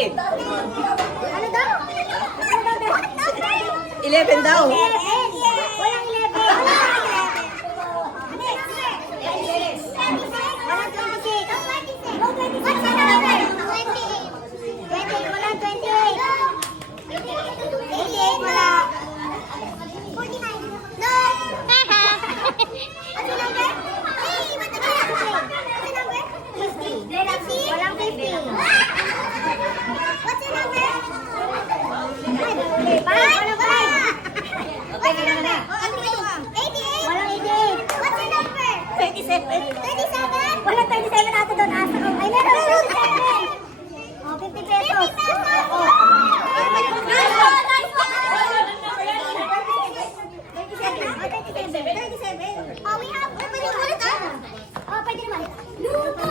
20. Ano daw? 11 daw. 11. Walang 11. Walang 26. No, 26. What's the number? 28. Walang 28. 88, wala. 49. No. What's the number? Hey, what's the number? What's the number? 50. Walang 50. What's the number? 5. Walang 5. What's the number? 88. Walang 88. What's the number? 37. 37? Walang 37 natin doon. Asa ko. Ay, meron 37. Oh, 50 pesos. Oh. Pwede naman. Luto!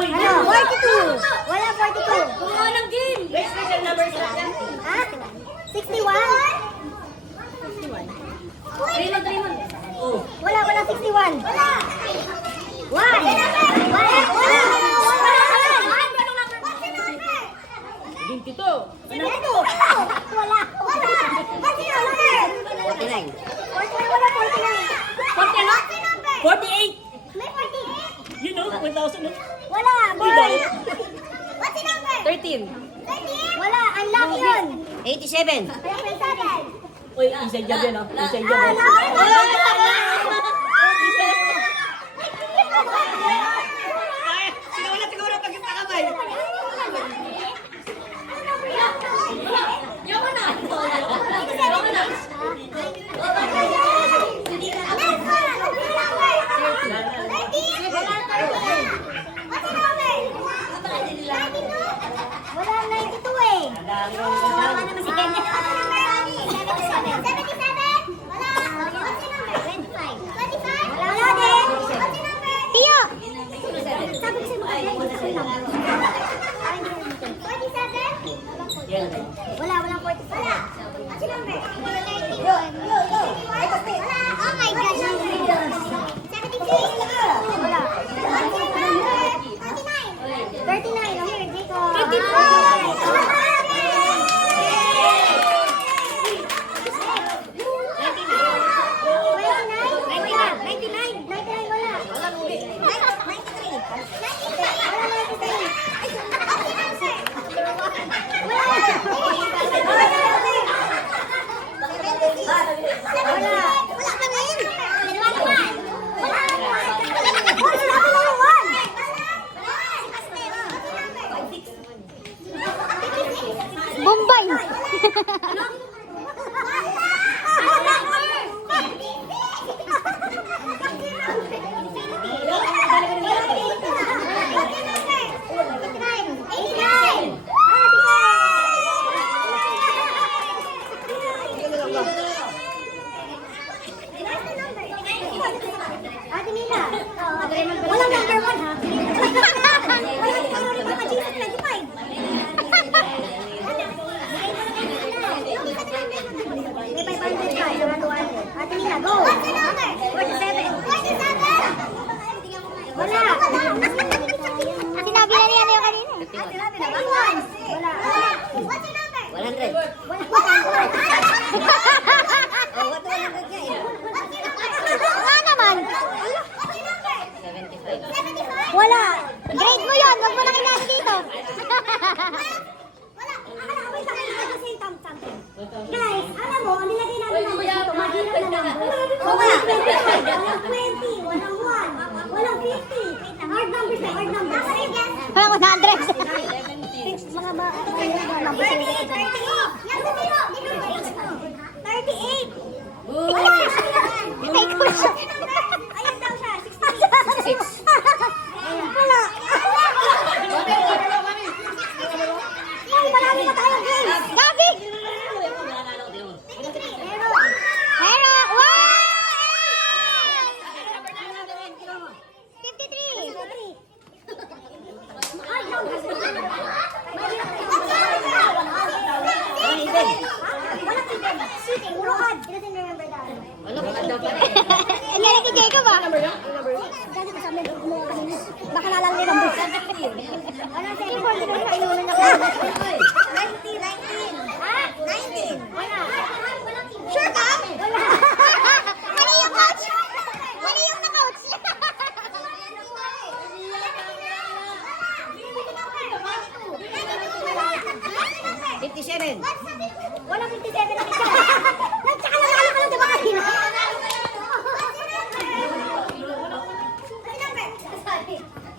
Ano? 42! Wala 42. Kumuha ng game. Wait, special number sa atin. Ha? 61? 61. Raymond. Oh. Wala 61. Wala! 1! Wala! 22. Wala! What's the number? 49. 49, wala 49. 48. May 48. You know, 1,000. Wala, boy. What's the number? 13. 13? Wala, unlock yun. 87. Kaya 27. Uy, inside job yan, oh. Inside job. Ah, oh. Siguro pag yung pakamay. Yaman na. Wala 92 eh. Wala naman si Kenneth. 77? Wala. What's the number? 25. 25? Wala din. What's the number? Tiyo! Sabi ko sa'yo magkakalit. 47? Walang 40. Wala. What's the number? 31. Wala. Oh my gosh. 73? Wala. What's the number? 39. 39. Oh, here, Jacob. 99. Bombay! Ate Nina, wala number 1 ha? Wala number 25. May 500 ka, yung 200. Ate Nina, go! What's the number? 47. 47? Wala. Ate Nabi na niya yung kanina. Ate Nabi na ba? Wala. What's the number? 100. Oh, what 100 niya eh? Nga naman. What's the number? 75. 75? Wala. Grade mo yun. Huwag mo na kinasi dito. Wala. Wait, say something. Guys, alam mo, nilagay namin number dito. Mahirap na number. Walang 25, walang 20, walang 1, walang 50. Hard numbers na, hard numbers. Walang 100. Mga numbers. 38, 38. Wala. Ay, ko siya. Ayan daw siya, 66. Wala. Ay, marami pa tayong games. Gabi! Meron! Wow! 53! Puro odd. He doesn't remember that. Ang galing ni Jacob ah. Ano number yun? Ano number yun? Dati pa sa amin, kumuha kami. Baka nalang nilang busa. Ano sa import ko sa inunan na ko? 19. Ha? 19. Wala. Sure ka? Wala. Mali yung coach. Mali yung na-coach. 57. Wala 57 na picture. Nagtsaka na lalo ka lang, diba kanina?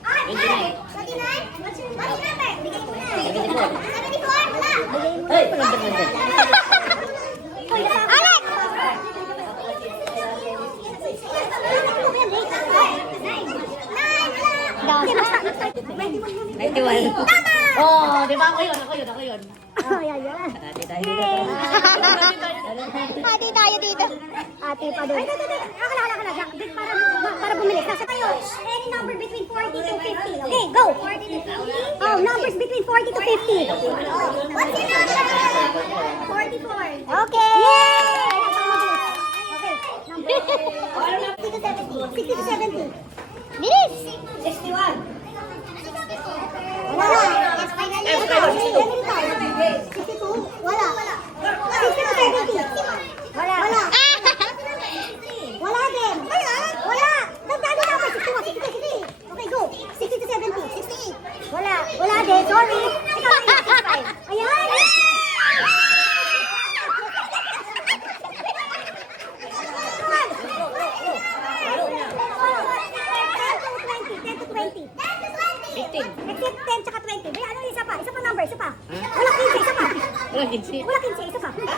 Ah, 49? What's your number? Bigay mo na. 74? Wala. Bigay mo na. Ay, paganda. Uy, Alex! Oh, di ba ako yun? Ako yun. Oh, yan. Ate tayo dito. Ate tayo dito. Ate pa doon. Ay, akala. Para bumili. Kasi tayo, any number between 40 to 50. Okay, go. 40 to 50? Oh, numbers between 40 to 50. What's your number? 44. Okay. Yay! Okay, number. 60 to 70. Bilis! 61. Wala. 62? Wala. 60 to 70? Wala. Wala din. Wala. Nagdalo na ako. 61, 62. Okay, go. 60 to 70. 68. Wala din. Sorry. Ikaw na 65. Ayan. Except 10 tsaka 20. May ano isa pa? Isa pa number, isa pa. Wala 15, isa pa. Wala, kinsi. Wala 15, isa pa. 10 to 20.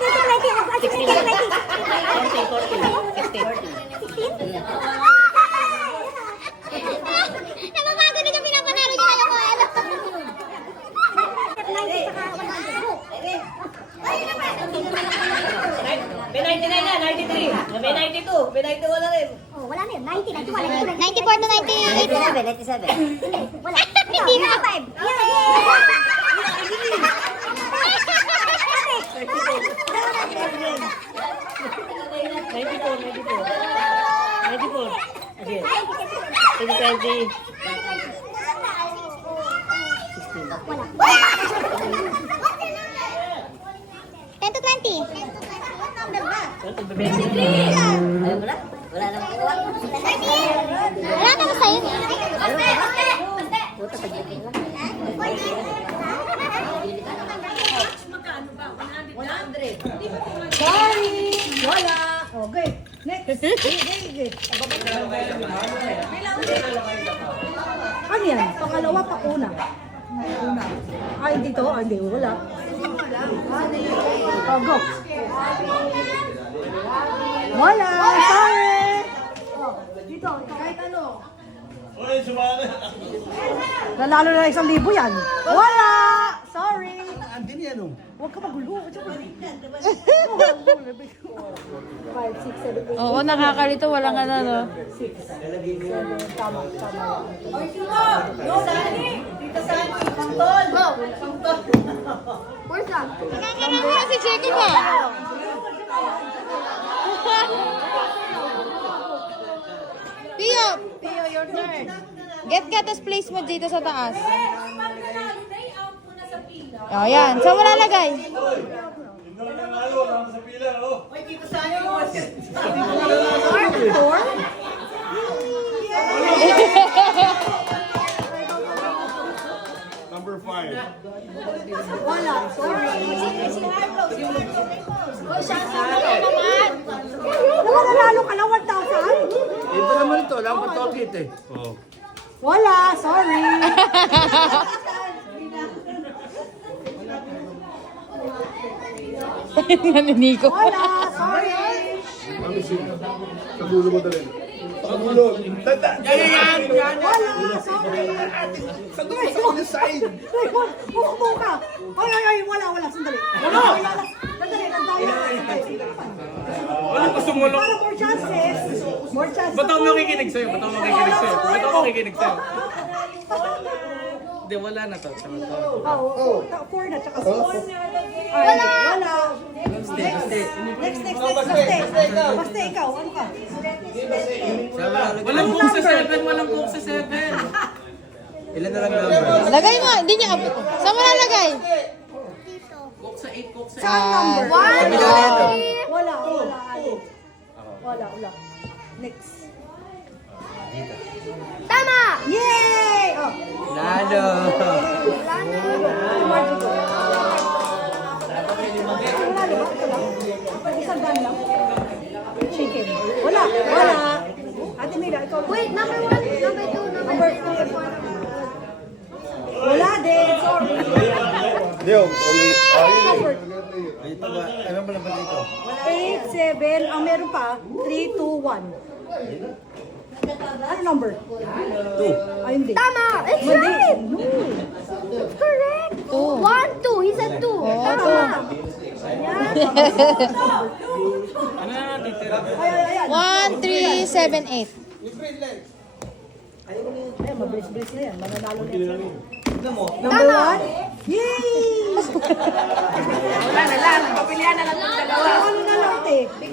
16? Nababago din yung pinapanalo niya ngayon ko. Ano? 90 tsaka 100. May 99 na, 93. May 92. May 91 na rin. Oh, wala na yun. 90, 91, 94 to 98. 97. Wala. Hindi na. 94. Okay. 2020. Wala. 10 to 20. Ayaw mo na? Wala na makuha. Wala na ba sa'yo? Puta, pagdating lang. Sorry! Wala! Okay. Next. Ano yan? Pangalawa, una. Ay, dito? Ay, hindi. Wala. Oh, go. Wala! Sorry! Dito, kahit ano. Nanalo na 1,000 yan. Wala! Sorry! Andin yan o. Huwag ka magulo. 5, 6, 7, 8. Oo, nakakalito. Walang ano, no? 6, 7, tama. Si Checo ba? Pio, your turn. Get ka, tas place mo dito sa taas. O, yan. Saan mo lalagay? Number 5. Wala. Sorry. Naman nanalo ka na 1,000? Iba naman ito. Alam ko target eh. Oh. Wala. Sorry. Naninigo. Wala. Sorry. Mami, sa dulo mo dali. Sa dulo. Yan. Wala. Sorry. Sa dulo. Sa side. Raymond, umupo ka. Ay, wala. Sandali. Wala. Sandali, nagdaya. Wala ko sumulong. Para more chances. More chances. Ba't ako makikinig sa'yo? Hindi, wala na to. Oo. 4 na, tsaka 6. Wala. Next. Basta ikaw. Ano ka? Walang kung sa 7. Ilan na lang number? Lagay mo, hindi niya. Saan mo lalagay? Saan number? One, Wala, Alex. Wala. Next. Tama! Yay! Oh. Nalo! Isang daan lang. Chicken. Wala. Ate Mira, ikaw. Wait, number 1, number 2, number 3. Wala din. Sorry. Leo, only... Ito ba? Ano ba naman ito? 8, 7. Ang meron pa, 3, 2, 1. Ano number? 2. Ay, hindi. Tama! It's Hindi. right! No. It's correct! 1, 2. He said 2. Tama! Ayan. 1, 3, 7, 8. Ayan, mabilis-bilis na yan. Mananalo na yan. Number 1? Yay! Wala na lang. Papilihan na lang ng dalawa. Ano na lang, te? 3,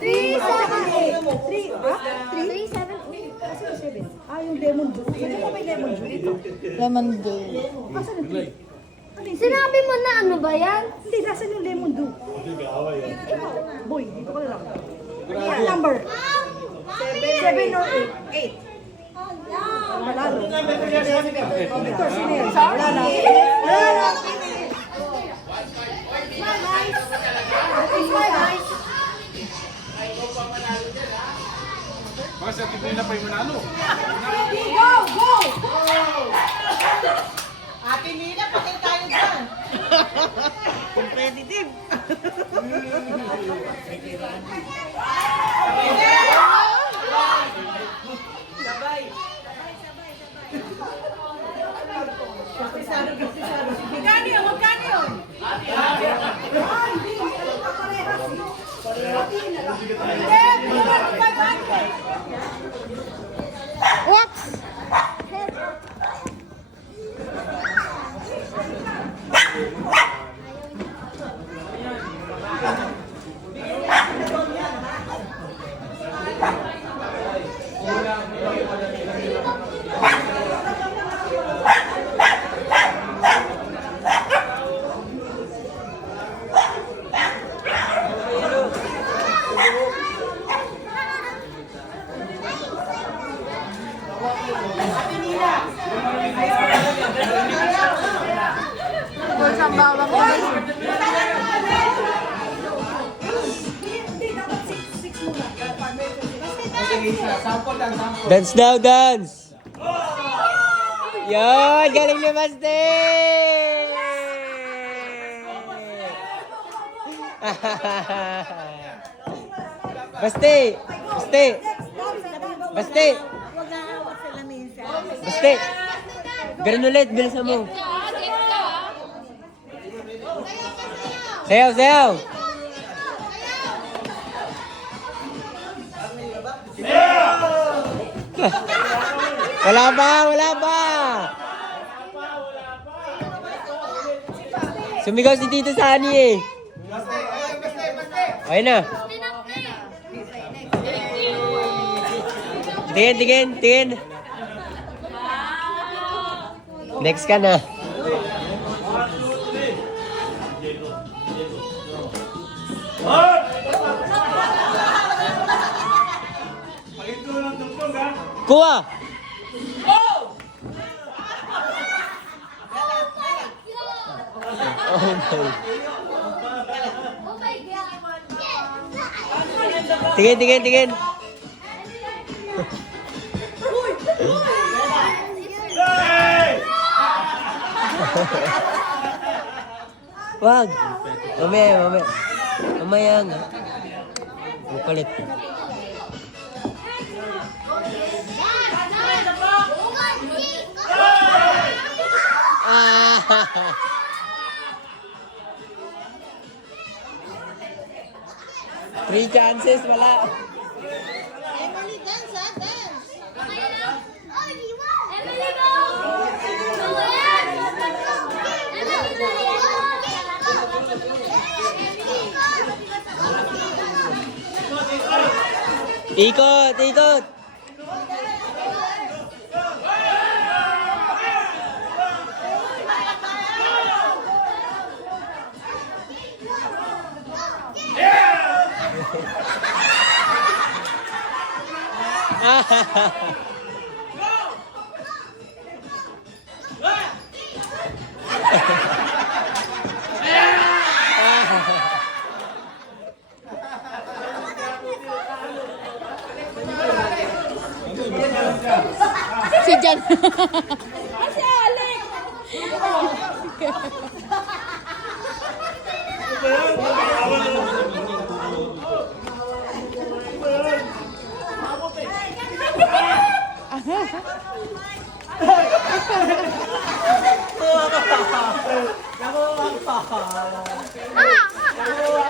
7, 3, ha? 3? 3, 7, 7. Ah, yung lemon juice. Hindi ko may lemon juice dito. Lemon dew. Asan yung 3? Sinabi mo na ano ba yan? Hindi, nasan yung lemon dew? Boy, dito ka na lang. Ano yan, number? 7 or 8? 8. Malalo. Victor, sino yan? Wala na. Baka sa TV na pa yung manalo. Go! Ate Nina, pakil tayo dyan. Competitive. Wax! Ang bawang mo. Dance now, dance! Yan! Galing ni Basti! Basti! Basti! Basti! Basti! Ganun ulit, bilisan mo. Sayaw, sayaw! Wala pa, wala pa! Sumigaw si Tito Sani eh. Ayun na. Tingin, tingin, tingin. Next ka na. Kuha! Oh my God! Tingin, tingin, tingin. Wag. Mamaya, mamaya. Mamaya nga. Mapalit. Ah! Three chances, wala. Emily, dance ha, dance. Emily, go! Ikot, ikot. Si Jan. Kasi Alex! Nakuha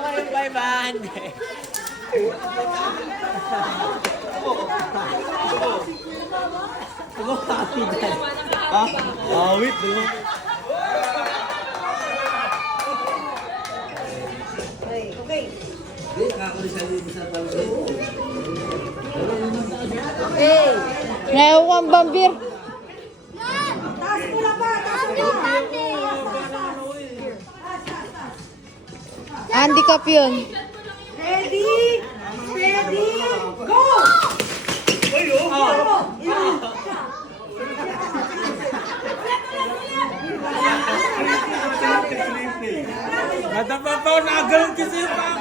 ko yung 500. Ha? Awit, di ba? Okay. Ngayon ko ang bambir. Taas mo na pa! Taas mo na! Handicap yun. Ready? Ready? Go! Nadapa pa, nagalang kasi pa.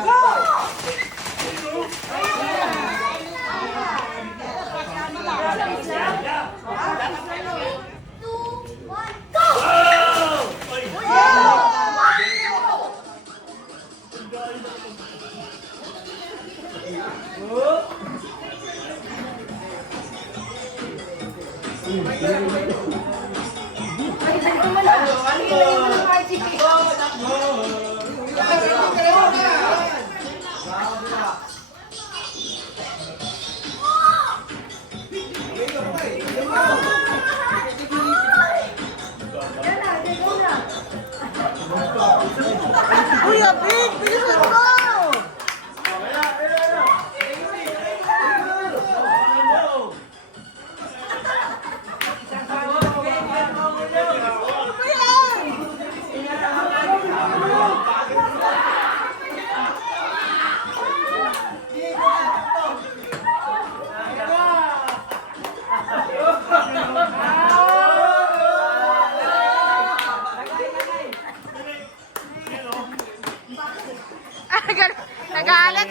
Kuya Big, bilisan mo! Nagalit.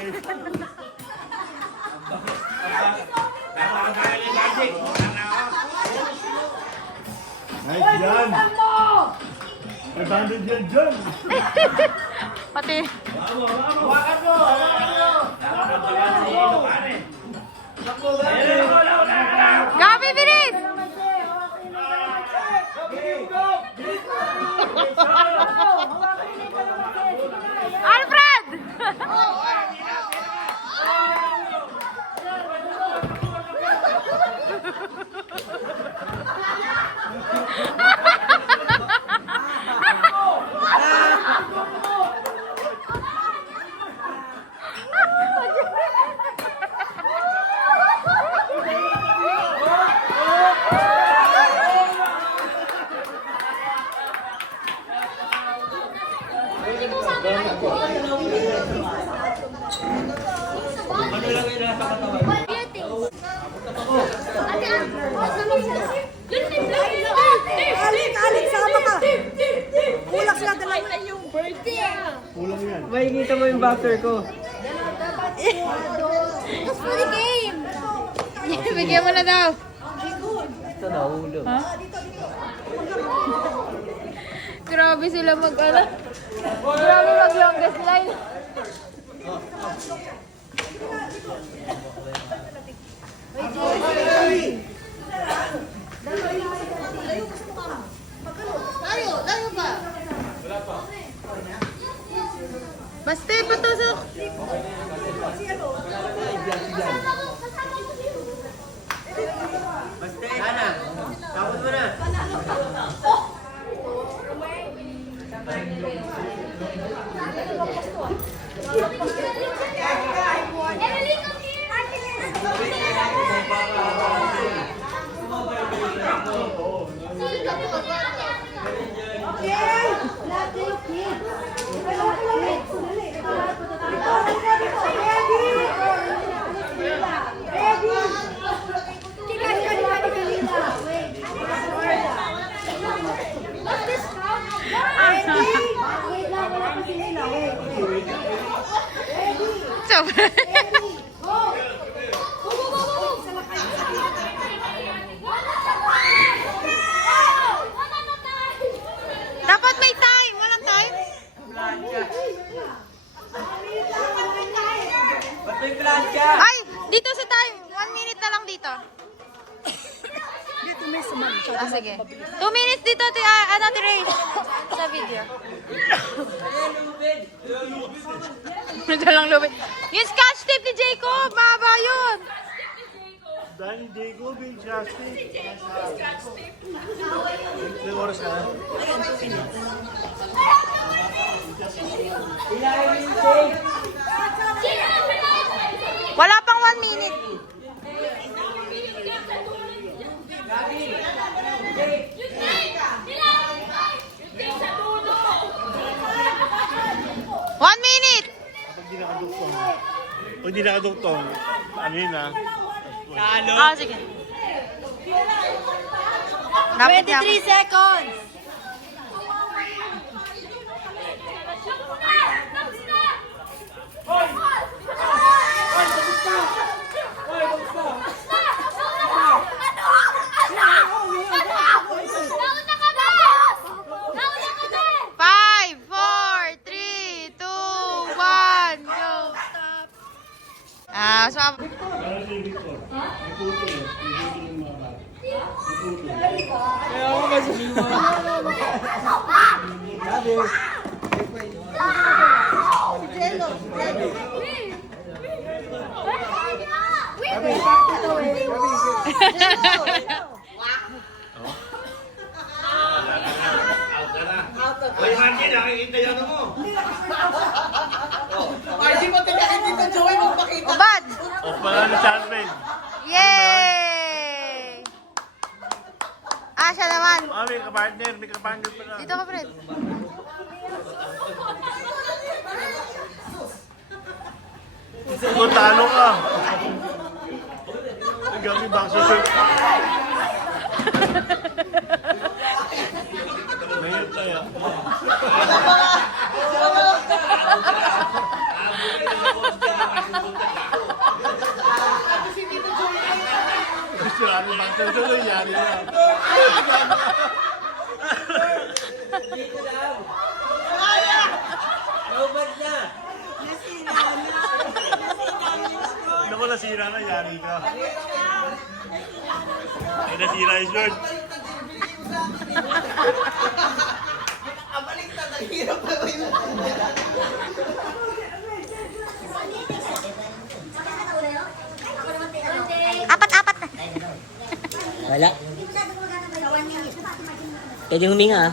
Nice yan. 500 yan dyan. Pati. Gabi, bilis! Alfred! Alex, sama ka! Kulak sila dalawa. Kulang yan. Makikita mo yung buffer ko. It's for the game! Bigyan mo na daw. Ito na, ulo. Ha? Grabe sila mag-ala. Grabe mag-longest line. Basta patusok. Sana, tapos mo na. Ready? Siyempre. Dapat may time. Walang time? Ba't may plancha? Ay, dito sa time. 1 minute na lang dito. Ah, sige. 2 minutes dito, Ate Ray. Sa video. Ito lang lubid. Yung scotch tape ni Jacob, mahaba yun. Dahil Jacob, yung Justin. May oras na. Wala pang 1 minute. One minute! Pag di nakadugtong, ano yun ah? Ah, sige. 23 seconds! Five, four, three, two, one, go! Ah, so... Ay, Hanky, nakikita yun mo. Ubad! O, pala ni Charmaine. Yay! Ah, siya naman. Ah, may kapartner pala. Dito ka, Fred. Kung talo ka. Ang gamit bang susur. Mayroon tayo. Siraan bang susur, yari na. Dito lang. Robot na. Naku, nasira na, yari ka. Ay, nasira yung short. Apat na. Wala. Pwede huminga ah.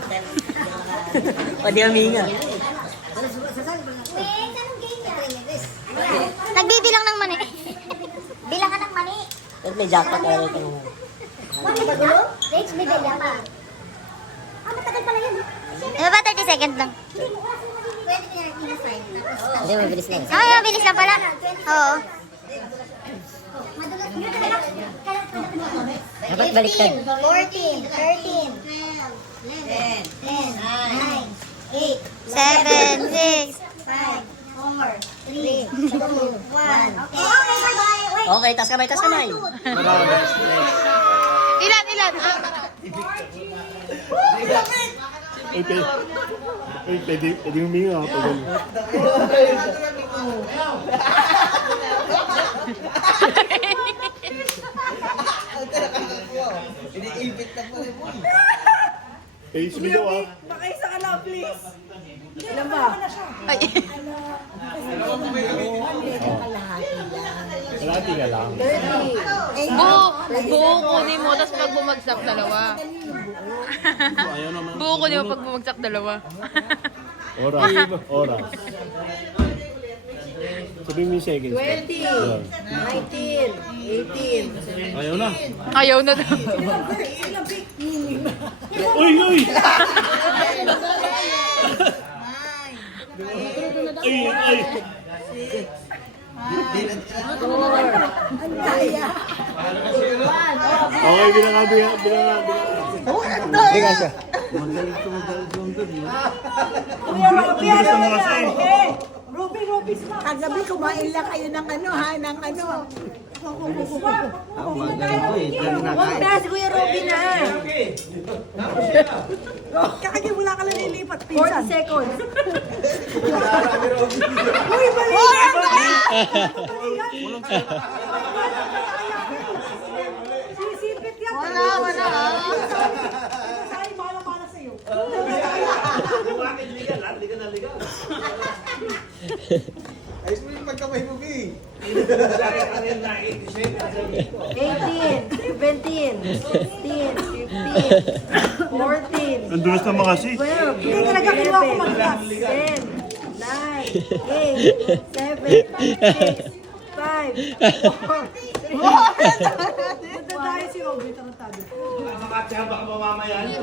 Pwede huminga. Nagbibilang ng mani. Bilang ka ng mani. Ba't may jackpot ka naman? Ano ba gulo? Rex, may bilang pa. Ah, matagal pala yun. Ano ba 30 seconds lang? Pwede ko yung i-sign. Hindi, mabilis na yun. Ay, mabilis lang pala. Oo. Dapat baliktad. 14, 13, 12, 10, 9, 8, 7, 6. 5, 4, 3, 2, 1. Okay, bye-bye. Okay, tas kamay. Ilan? Pwede huminga ako. Iniipit na po rin mo. Page video ah. Baka isa ka lang, please. Ilan ba? Ay. Kalahati ka lang. Buo kunin mo, tapos pag bumagsak dalawa. Buo kunin mo pag bumagsak dalawa. Oras. Sabihin mo yung seconds. 20, 19, 18. Ayaw na. Ayaw na daw. Uy! Ay! Okay, bilang. Hindi ka siya. Piano na. Ruby, Ruby, kagabi, kumain lang kayo ng ano ha, ng ano. Ako mga ganito eh. Diyan na Huwag kain. na, si Kuya Robin na. Kakagay, wala ka lang nilipat, pinsan. 40 seconds. Uy, balik! Sisipit yan. Wala. Sa'yo, bahala sa'yo. Ayos mo yung pagkamay mo, Bi. 18, 17, 16, 15, 14. Ang dulas ng mga si. 12, hindi talaga kinuha ko mag-class. 10, 9, 8, 7, 6, 5, 4, 3. Punta tayo si Robby, tarantado. Bibiani.